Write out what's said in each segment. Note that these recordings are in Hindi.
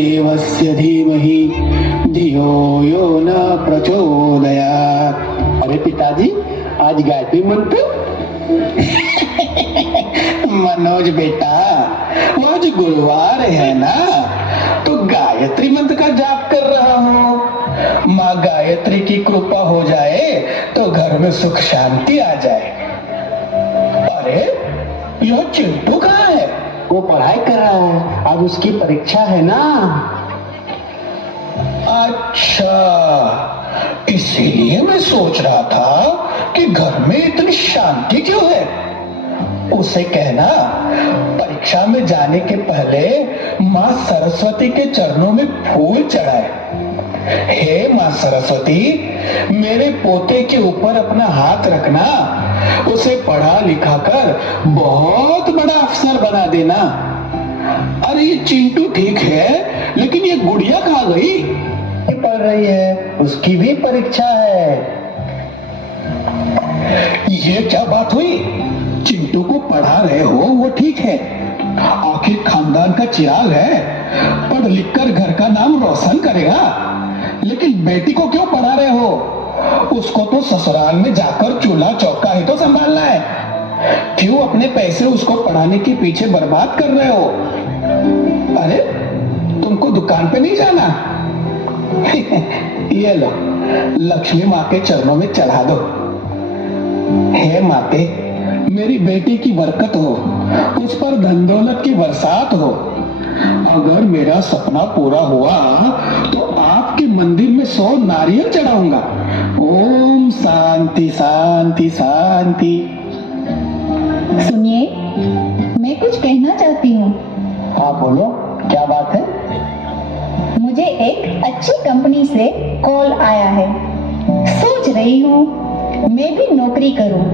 देवस्य धीमहि धियो यो न प्रचोदयात्। अरे पिताजी, आज गायत्री मंत्र। मनोज बेटा, वो आज गुरुवार है ना, तो गायत्री मंत्र का जाप कर रहा हूँ। माँ गायत्री की कृपा हो जाए तो घर में सुख शांति आ जाए। अरे यह चिंटू कहाँ है? वो पढ़ाई कर रहा है, आज उसकी परीक्षा है ना। अच्छा, इसीलिए मैं सोच रहा था कि घर में इतनी शांति क्यों है। उसे कहना परीक्षा में जाने के पहले माँ सरस्वती के चरणों में फूल चढ़ाए। हे माँ सरस्वती, मेरे पोते के ऊपर अपना हाथ रखना, उसे पढ़ा लिखा कर बहुत बड़ा अफसर बना देना। अरे ये चिंटू ठीक है, लेकिन ये गुड़िया कहाँ गई? पढ़ रही है, उसकी भी परीक्षा है। ये क्या बात हुई? चिंटू को पढ़ा रहे हो वो ठीक है, आखिर खानदान का चिराग है, पढ़ लिख कर घर का नाम रोशन करेगा। लेकिन बेटी को क्यों पढ़ा रहे हो? उसको तो ससुराल में जाकर चूल्हा चौका ही तो संभालना है। क्यों अपने पैसे उसको पढ़ाने के पीछे बर्बाद कर रहे हो? अरे तुमको दुकान पे नहीं जाना? ये लो, लक्ष्मी माँ के चरणों में चढ़ा दो। हे माते, मेरी बेटी की बरकत हो, उस पर धन दौलत की बरसात हो। अगर मेरा सपना पूरा हुआ तो आपके मंदिर में 100 नारियल चढ़ाऊंगा। ओम शांति शांति शांति। सुनिए, मैं कुछ कहना चाहती हूँ। हाँ बोलो, क्या बात है? मुझे एक अच्छी कंपनी से कॉल आया है। सोच रही हूँ मैं भी नौकरी करूँ।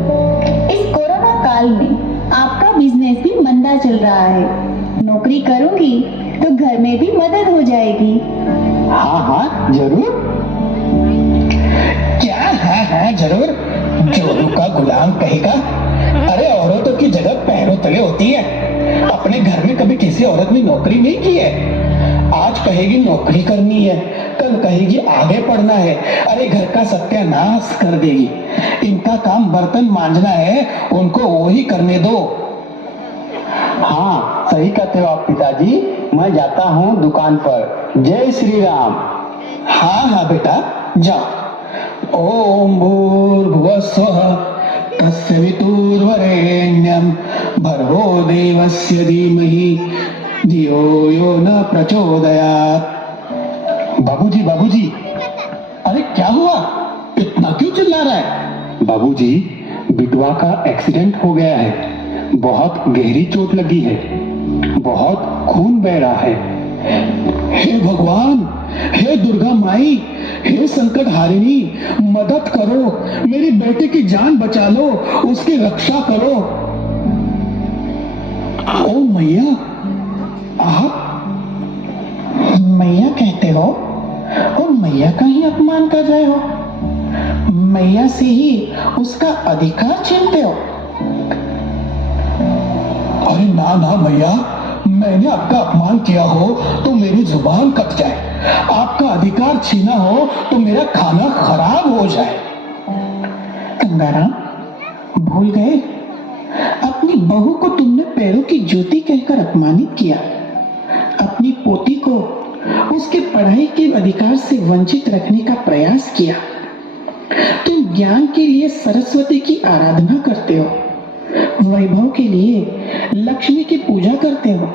इस कोरोना काल में आपका बिजनेस भी मंदा चल रहा है। नौकरी करूँगी तो घर में भी मदद हो जाएगी। हाँ हाँ जरूर। क्या हाँ जरूर? जोरू का गुलाम कहेगा। अरे औरतों की जगह पैरों तले होती है। अपने घर में कभी किसी औरत ने नौकरी नहीं की है। आज कहेगी नौकरी करनी है, कल कहेगी आगे पढ़ना है। अरे घर का सत्यानाश कर देगी। इनका काम बर्तन मांजना है, उनको वो ही करने दो। हाँ सही कहते हो आप पिताजी, मैं जाता हूँ दुकान पर। जय श्री राम। हाँ हाँ बेटा जाओ। ओम भूर्भुवः स्वः तत्सवितुर्वरेण्यं भर्गो देवस्य धीमहि धियो यो न प्रचोदयात्। बाबूजी बाबूजी, अरे क्या हुआ? इतना क्यों चिल्ला रहा है? बाबूजी, बिटवा का एक्सीडेंट हो गया है, बहुत गहरी चोट लगी है, बहुत खून बह रहा है। हे भगवान, हे दुर्गा माई, हे संकट हारिणी, मदद करो, मेरी बेटे की जान बचा लो, उसकी रक्षा करो। ओ मैया, आप मैया कहते हो? और मैया का ही अपमान कर रहे हो? मैया से ही उसका अधिकार छीनते हो? अरे ना ना मैया, मैंने आपका अपमान किया हो तो मेरी जुबान कट जाए, आपका अधिकार छीना हो तो मेरा खाना खराब हो जाए। गंगाराम, भूल गए? अपनी बहू को तुमने पैरों की जूती कहकर अपमानित किया। अपनी पोती को उसके पढ़ाई के अधिकार से वंचित रखने का प्रयास किया। तुम ज्ञान के लिए सरस्वती की आराधना करते हो, वैभव के लिए लक्ष्मी की पूजा करते हो,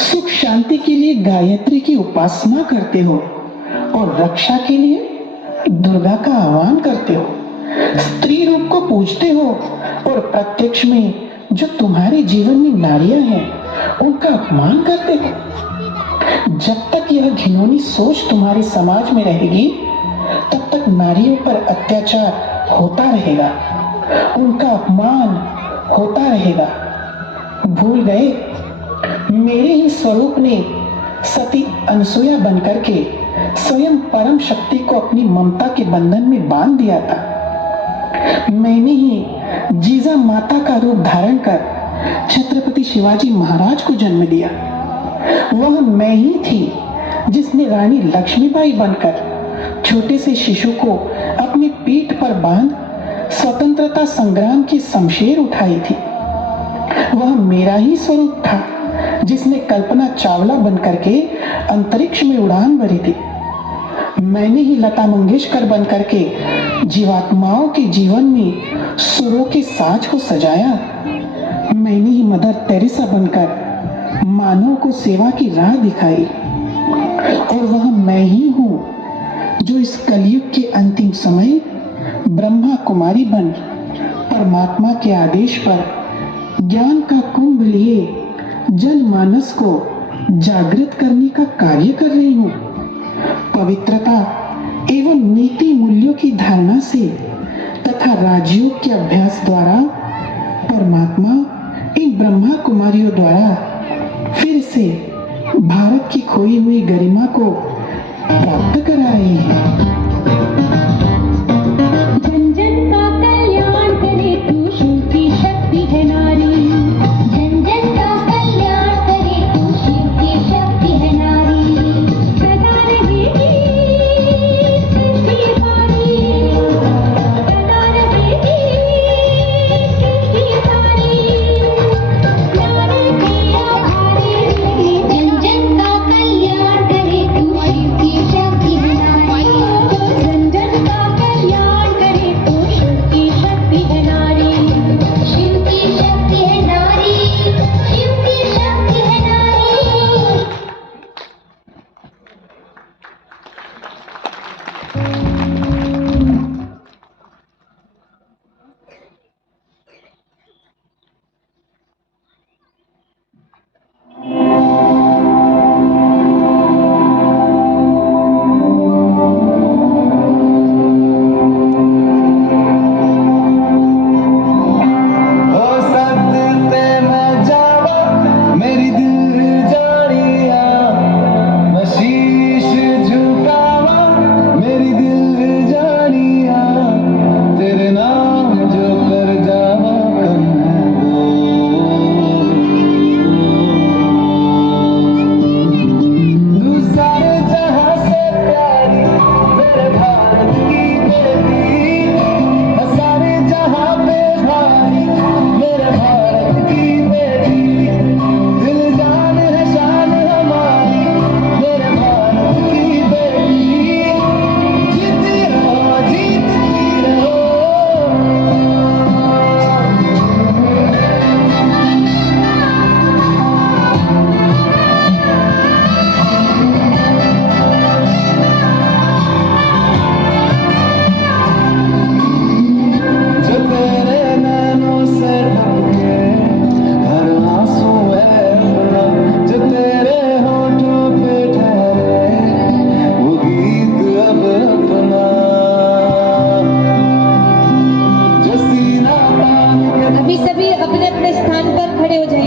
सुख शांति के लिए गायत्री की उपासना करते हो और रक्षा के लिए दुर्गा का आह्वान करते हो। स्त्री रूप को पूजते हो और प्रत्यक्ष में जो तुम्हारे जीवन में नारियां हैं उनका अपमान करते हो। जब तक यह घिनौनी सोच तुम्हारे समाज में रहेगी तब तक नारियों पर अत्याचार होता रहेगा, उनका अपमान होता रहेगा। भूल गए? मेरे ही स्वरूप ने सती अनसुया बनकर के स्वयं परम शक्ति को अपनी ममता के बंधन में बांध दिया था। मैंने ही जीजा माता का रूप धारण कर छत्रपति शिवाजी महाराज को जन्म दिया। वह मैं ही थी जिसने रानी लक्ष्मीबाई बनकर छोटे से शिशु को अपने पीठ पर बांध स्वतंत्रता संग्राम की शमशेर उठाई थी। वह मेरा ही स्वरूप था जिसने कल्पना चावला बनकर के अंतरिक्ष में उड़ान भरी थी। मैंने ही लता मंगेशकर बनकर के जीवात्माओं के जीवन में सुरों के साज को सजाया। मैंने ही मदर टेरेसा बनकर मानव को सेवा की राह दिखाई। और वह मैं ही हूँ जो इस कलयुग के अंतिम समय ब्रह्मा कुमारी बन परमात्मा के आदेश पर ज्ञान का कुंभ लिए जनमानस को जागृत करने का कार्य कर रही हूँ। पवित्रता एवं नीति मूल्यों की धारणा से तथा राजयोग के अभ्यास द्वारा परमात्मा इन ब्रह्मा कुमारियों द्वारा फिर से भारत की खोई हुई गरिमा को प्राप्त करा रही है। जन जन का कल्याण करे तू शिव की शक्ति है नारी। जन जन का कल्याण करे तू शिव की शक्ति है नारी। सदा रहेगी सृष्टि सारी, सदा रहेगी सृष्टि सारी। नारी की आधारी जन जन का कल्याण करे तू शिव की शक्ति है नारी। जन जन का कल्याण करे तू शिव की शक्ति है नारी। शिव की शक्ति है नारी, शिव की शक्ति है नारी। ओ सदते मैं जावा मेरी दिल जानिया, मैं शीश झुकावा मेरी दिल जानिया, तेरे नाम जो कर जावा कम है वो। तू सारे जहां से प्यारी मेरे भारत की बेटी, मैं सारे जहां पे भारी मेरे भारत की बेटी। दिल जान है शान हमारी मेरे भारत की बेटी। जीती रहो जीतती रहो। जो तेरे नैनों से ढके हर आंसू है अपना, जो तेरे होठों पे ठहरे वो गीत अब अपना। जो सीना तान के अभी सभी अपने अपने स्थान पर खड़े हो जाए।